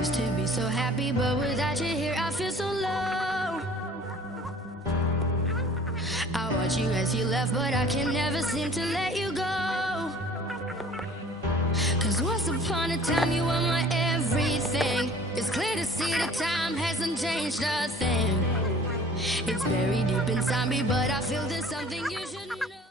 Used to be so happy, but without you here I feel so low. I watch you as you left, but I can never seem to let you go. Cause once upon a time you were my everything. It's clear to see that time hasn't changed a thing. It's very deep inside me, but I feel there's something you should know.